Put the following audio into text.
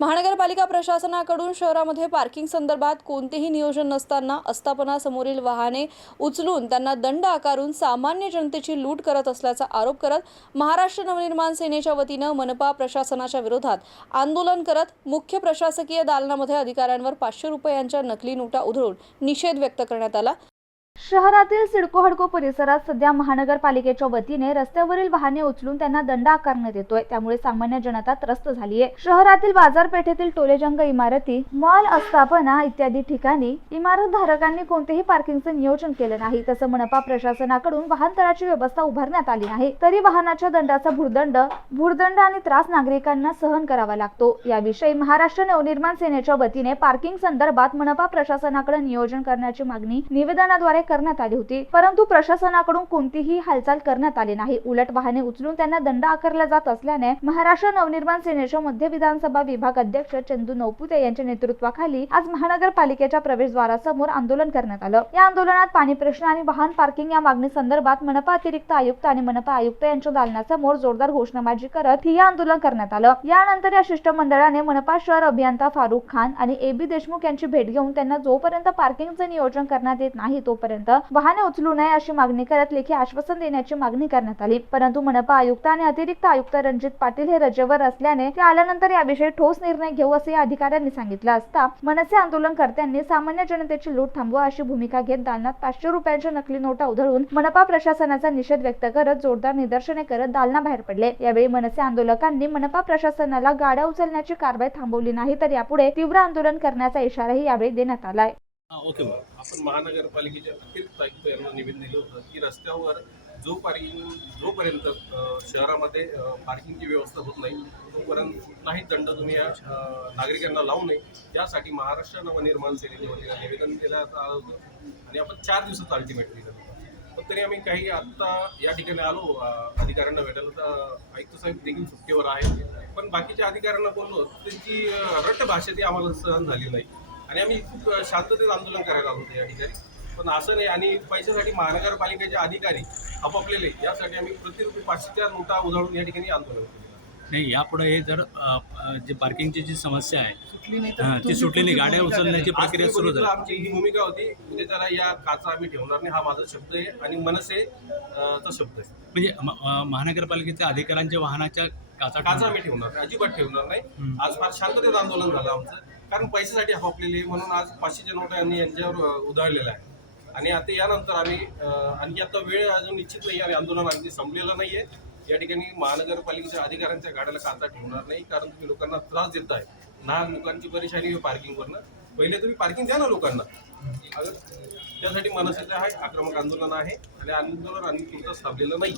महानगरपालिका प्रशासनाकडून शहरामध्ये पार्किंग संदर्भात कोणतेही नियोजन नसताना आस्थापना समोरील वाहने उचलून त्यांना दंड आकारून सामान्य जनतेची लूट करत असल्याचा आरोप करत महाराष्ट्र नवनिर्माण सेनेच्या वतीनं मनपा प्रशासनाच्या विरोधात आंदोलन करत मुख्य प्रशासकीय दालनामध्ये अधिकाऱ्यांवर पाचशे रुपयांच्या नकली नोटा उधळून निषेध व्यक्त करण्यात आला. शहरातील सिडको हडको परिसरात सध्या महानगरपालिकेच्या वतीने रस्त्यावरील वाहने उचलून त्यांना दंड आकारण्यात येतोय. त्यामुळे सामान्य जनता त्रस्त झाली आहे शहरातील बाजारपेठेतील टोलेजंग इमारती मॉल आस्थापना इत्यादी ठिकाणी इमारत धारकांनी कोणतेही पार्किंगचे नियोजन केले नाही. तसं मनपा प्रशासनाकडून वाहनतळाची व्यवस्था उभारण्यात आली नाही. तरी वाहनाच्या दंडाचा भूर्दंड भूर्दंड आणि त्रास नागरिकांना सहन करावा लागतो. याविषयी महाराष्ट्र नवनिर्माण सेनेच्या वतीने पार्किंग संदर्भात मनपा प्रशासनाकडे नियोजन करण्याची मागणी निवेदनाद्वारे करण्यात आली होती. परंतु प्रशासनाकडून कोणतीही हालचाल करण्यात आली नाही. उलट वाहने उचलून त्यांना दंड आकारला जात असल्याने महाराष्ट्र नवनिर्माण सेनेच्या मध्य विधानसभा विभाग अध्यक्ष चंदू नौपुते यांच्या नेतृत्वाखाली आज महानगरपालिकेच्या प्रवेशद्वारासमोर आंदोलन करण्यात आलं. या आंदोलनात पाणी प्रश्न आणि वाहन पार्किंग या मागणी संदर्भात मनपा अतिरिक्त आयुक्त आणि मनपा आयुक्त यांच्या दालनासमोर जोरदार घोषणाबाजी करत हे आंदोलन करण्यात आलं. यानंतर या शिष्टमंडळाने मनपा शहर अभियंता फारुख खान आणि ए बी देशमुख यांची भेट घेऊन त्यांना जोपर्यंत पार्किंगचं नियोजन करण्यात येत नाही तोपर्यंत वाहने उचलू नये अशी मागणी करत लेखी आश्वासन देण्याची मागणी करण्यात आली. परंतु मनपा आयुक्त आणि अतिरिक्त आयुक्त रणजित पाटील हे रजेवर असल्याने ते आल्यानंतर याविषयी ठोस निर्णय घेऊ असे या अधिकाऱ्यांनी सांगितलं असता मनसे आंदोलनकर्त्यांनी सामान्य जनतेची लूट थांबवा अशी भूमिका घेत दालनात पाचशे रुपयांच्या नकली नोटा उधळून मनपा प्रशासनाचा निषेध व्यक्त करत जोरदार निदर्शने करत दालना बाहेर पडले. यावेळी मनसे आंदोलकांनी मनपा प्रशासनाला गाड्या उचलण्याची कारवाई थांबवली नाही तर यापुढे तीव्र आंदोलन करण्याचा इशाराही यावेळी देण्यात आलाय. ओके आपण महानगरपालिकेच्या अतिरिक्त आयुक्त यांना निवेदन दिलं होतं की रस्त्यावर जो पार्किंग जोपर्यंत शहरामध्ये पार्किंगची व्यवस्था होत नाही तोपर्यंत कुठलाही दंड तुम्ही या नागरिकांना लावू नये. यासाठी महाराष्ट्र नवनिर्माण सेनेच्या वतीनं निवेदन केलं आलं होतं आणि आपण चार दिवसात अल्टिमेट दिलं पण तरी आम्ही काही आत्ता या ठिकाणी आलो अधिकाऱ्यांना भेटायला. तर आयुक्त साहेब देखील सुट्टीवर आहेत. पण बाकीच्या अधिकाऱ्यांना बोललो त्यांची रट्ट रट भाषा ती आम्हाला सहन झाली नाही. आणि आम्ही खूप शांततेत आंदोलन करायला आलो होतो या ठिकाणी. पण असं नाही आणि पैशासाठी महानगरपालिकेचे अधिकारी आपापलेले यासाठी आम्ही प्रति रुपये पाचशेच्या नोटा उधळून या ठिकाणी आंदोलन केलं नाही यापुढे हे जर जे पार्किंगची जी समस्या आहे ती सुटली नाही गाड्या उचलण्याची प्रक्रिया सुरू झाली. आमची ही भूमिका होती उद्या त्याला या काचा आम्ही ठेवणार नाही हा माझा शब्द आहे आणि मनसे चा शब्द आहे. म्हणजे महानगरपालिकेच्या अधिकाऱ्यांच्या वाहनाच्या काचा काचा आम्ही ठेवणार नाही अजिबात ठेवणार नाही. आज फार शांततेत आंदोलन झालं आमचं. कारण पैशासाठी हॉपलेले म्हणून आज पाचशेच्या नोटा यांनी यांच्यावर अ, उधळलेल्या आहे. आणि आता यानंतर आम्ही आणखी आता वेळ अजून निश्चित नाही आणि आंदोलन आणखी संपलेलं नाही आहे. या ठिकाणी महानगरपालिकेच्या अधिकाऱ्यांच्या गाड्याला काचा ठेवणार नाही कारण तुम्ही लोकांना त्रास देत आहे लहान लोकांची परेशानी आहे पार्किंगवरनं. पहिले तुम्ही पार्किंग द्या ना लोकांना. त्यासाठी मनसेचं आहे आक्रमक आंदोलन आहे. आणि आंदोलन आणखी तुमचं स्थापलेलं नाही.